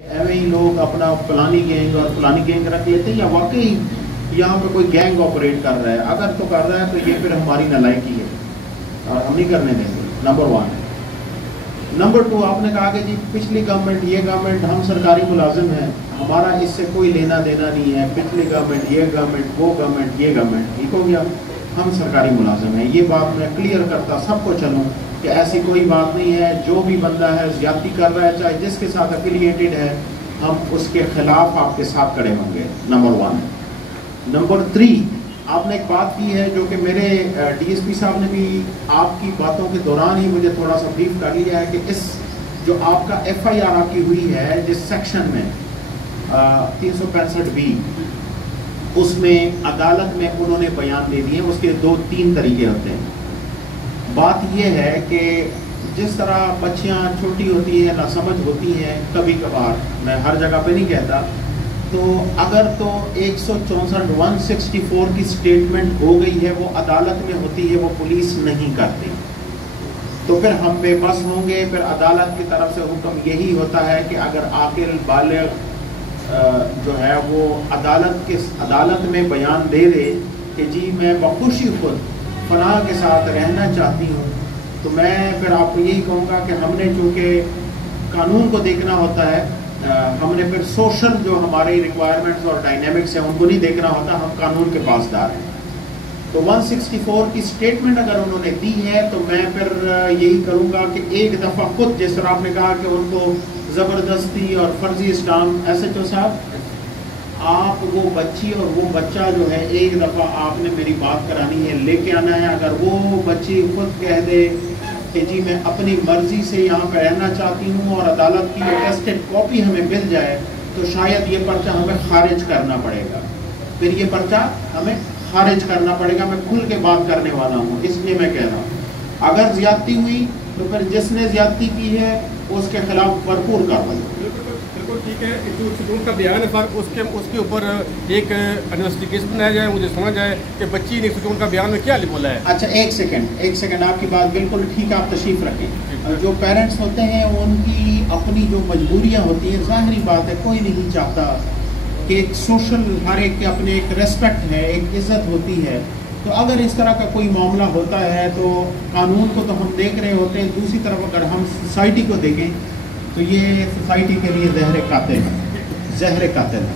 ایویں ہی لوگ اپنا فلانی گینگ اور فلانی گینگ رکھ لیتے ہیں یا واقعی یہاں پہ کوئی گینگ آپریٹ کر رہا ہے؟ اگر تو کر رہا ہے تو یہ پھر ہماری نالائکی ہے اور ہم نہیں کرنے دیں گے. نمبر 1. نمبر 2, آپ نے کہا کہ جی پچھلی گورنمنٹ یہ گورنمنٹ ہم سرکاری ملازم ہیں, ہمارا اس سے کوئی لینا دینا نہیں ہے. پچھلی گورنمنٹ یہ گورنمنٹ وہ گورنمنٹ یہ گورنمنٹ, ٹھیک ہو گیا, ہم سرکاری ملازم ہیں. یہ بات میں کلیئر کرتا سب کو چلوں کہ ایسی کوئی بات نہیں ہے. جو بھی بندہ ہے زیادتی کر رہا ہے چاہے جس کے ساتھ افیلیٹڈ ہے, ہم اس کے خلاف آپ کے ساتھ کھڑے ہوں گے. نمبر 1. نمبر 3, آپ نے ایک بات کی ہے جو کہ میرے ڈی ایس پی صاحب نے بھی آپ کی باتوں کے دوران ہی مجھے تھوڑا سا بریف کر لیا ہے کہ اس جو آپ کا ایف آئی آر آپ کی ہوئی ہے جس سیکشن میں 365B, اس میں عدالت میں انہوں نے بیان دے دیے. اس کے 2-3 طریقے ہوتے ہیں. بات یہ ہے کہ جس طرح بچیاں چھوٹی ہوتی ہیں, ناسمجھ ہوتی ہیں کبھی کبھار, میں ہر جگہ پہ نہیں کہتا, تو اگر تو 164 کی سٹیٹمنٹ ہو گئی ہے وہ عدالت میں ہوتی ہے, وہ پولیس نہیں کرتی, تو پھر ہم بے بس ہوں گے. پھر عدالت کی طرف سے حکم یہی ہوتا ہے کہ اگر عاقل بالغ جو ہے وہ عدالت میں بیان دے دے کہ جی میں بخوشی خود فلاں کے ساتھ رہنا چاہتی ہوں, تو میں پھر آپ کو یہی کہوں گا کہ ہم نے چونکہ قانون کو دیکھنا ہوتا ہے, ہم نے پھر سوشل جو ہماری ریکوائرمنٹس اور ڈائنامکس ہیں ان کو نہیں دیکھنا ہوتا, ہم قانون کے پاسدار ہیں. تو 164 کی سٹیٹمنٹ اگر انہوں نے دی ہے تو میں پھر یہی کروں گا کہ ایک دفعہ خود, جس طرح آپ نے کہا کہ ان کو زبردستی اور فرضی اسٹامپ, ایس ایچ او صاحب آپ وہ بچی اور وہ بچہ جو ہے ایک دفعہ آپ نے میری بات کرانی ہے, لے کے آنا ہے. اگر وہ بچی خود کہہ دے کہ جی میں اپنی مرضی سے یہاں پہ رہنا چاہتی ہوں اور عدالت کی اٹیسٹڈ کاپی ہمیں مل جائے, تو شاید یہ پرچہ ہمیں خارج کرنا پڑے گا. پھر یہ پرچہ ہمیں خارج کرنا پڑے گا. میں کھل کے بات کرنے والا ہوں, اس لیے میں کہہ رہا ہوں اگر زیادتی ہوئی تو پھر جس نے زیادتی کی ہے اس کے خلاف بھرپور کارروائی. بالکل ٹھیک ہے. جو کا بیان ہے سر اس کے اوپر ایک انویسٹیگیشن بنایا جائے, مجھے سمجھ جائے کہ بچی نے کا بیان میں کیا بولا ہے. اچھا ایک سیکنڈ آپ کی بات بالکل ٹھیک ہے, آپ تشریف رکھیں. جو پیرنٹس ہوتے ہیں ان کی اپنی جو مجبوریاں ہوتی ہیں, ظاہری بات ہے کوئی نہیں چاہتا کہ ایک سوشل, ہر ایک کے اپنے ایک ریسپیکٹ ہے, ایک عزت ہوتی ہے. تو اگر اس طرح کا کوئی معاملہ ہوتا ہے تو قانون کو تو ہم دیکھ رہے ہوتے ہیں, دوسری طرف اگر ہم سوسائٹی کو دیکھیں تو یہ سوسائٹی کے لیے زہر قاتل ہے.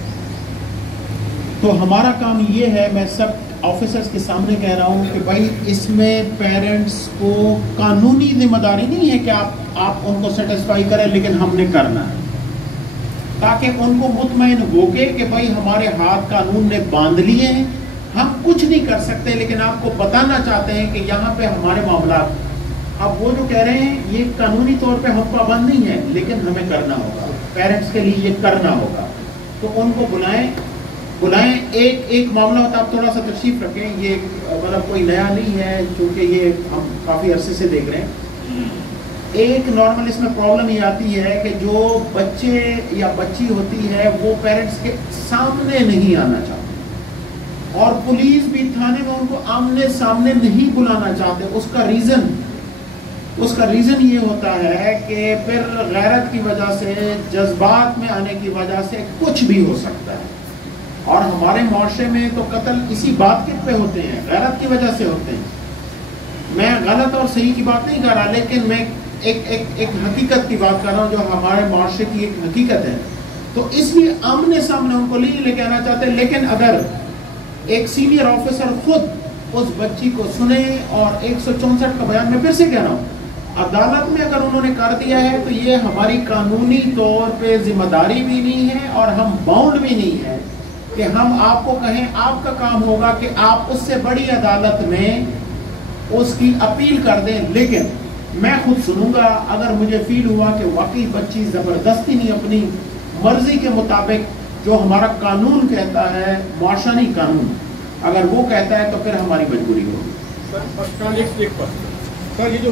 تو ہمارا کام یہ ہے, میں سب آفیسرز کے سامنے کہہ رہا ہوں کہ بھائی اس میں پیرنٹس کو قانونی ذمہ داری نہیں ہے کہ آپ ان کو سیٹسفائی کریں, لیکن ہم نے کرنا ہے تاکہ ان کو مطمئن ہو کے کہ بھائی ہمارے ہاتھ قانون نے باندھ لیے ہیں, ہم کچھ نہیں کر سکتے, لیکن آپ کو بتانا چاہتے ہیں کہ یہاں پہ ہمارے معاملات. اب وہ جو کہہ رہے ہیں یہ قانونی طور پہ ہم پابند نہیں ہے, لیکن ہمیں کرنا ہوگا, پیرنٹس کے لیے یہ کرنا ہوگا. تو ان کو بلائیں. ایک معاملہ ہوتا ہے, آپ تھوڑا سا تشریف رکھیں, یہ مطلب کوئی نیا نہیں ہے چونکہ یہ ہم کافی عرصے سے دیکھ رہے ہیں. ایک نارمل اس میں پرابلم یہ آتی ہے کہ جو بچے یا بچی ہوتی ہے وہ پیرنٹس کے سامنے نہیں آنا چاہتے, اور پولیس بھی تھانے میں ان کو آمنے سامنے نہیں بلانا چاہتے. اس کا ریزن یہ ہوتا ہے کہ پھر غیرت کی وجہ سے, جذبات میں آنے کی وجہ سے کچھ بھی ہو سکتا ہے. اور ہمارے معاشرے میں تو قتل اسی بات کے پہ ہوتے ہیں, غیرت کی وجہ سے ہوتے ہیں. میں غلط اور صحیح کی بات نہیں کر رہا, لیکن میں ایک حقیقت کی بات کر رہا ہوں جو ہمارے معاشرے کی ایک حقیقت ہے. تو اس لیے آمنے سامنے ان کو نہیں لے کے آنا چاہتے. لیکن اگر ایک سینئر آفیسر خود اس بچی کو سنے, اور 164 کا بیان میں پھر سے کہہ رہا ہوں, عدالت میں اگر انہوں نے کر دیا ہے تو یہ ہماری قانونی طور پہ ذمہ داری بھی نہیں ہے اور ہم باؤنڈ بھی نہیں ہے کہ ہم آپ کو کہیں. آپ کا کام ہوگا کہ آپ اس سے بڑی عدالت میں اس کی اپیل کر دیں, لیکن میں خود سنوں گا. اگر مجھے فیل ہوا کہ واقعی بچی زبردستی نہیں, اپنی مرضی کے مطابق جو ہمارا قانون کہتا ہے, معاشرتی قانون اگر وہ کہتا ہے, تو پھر ہماری مجبوری ہوگی. سر یہ جو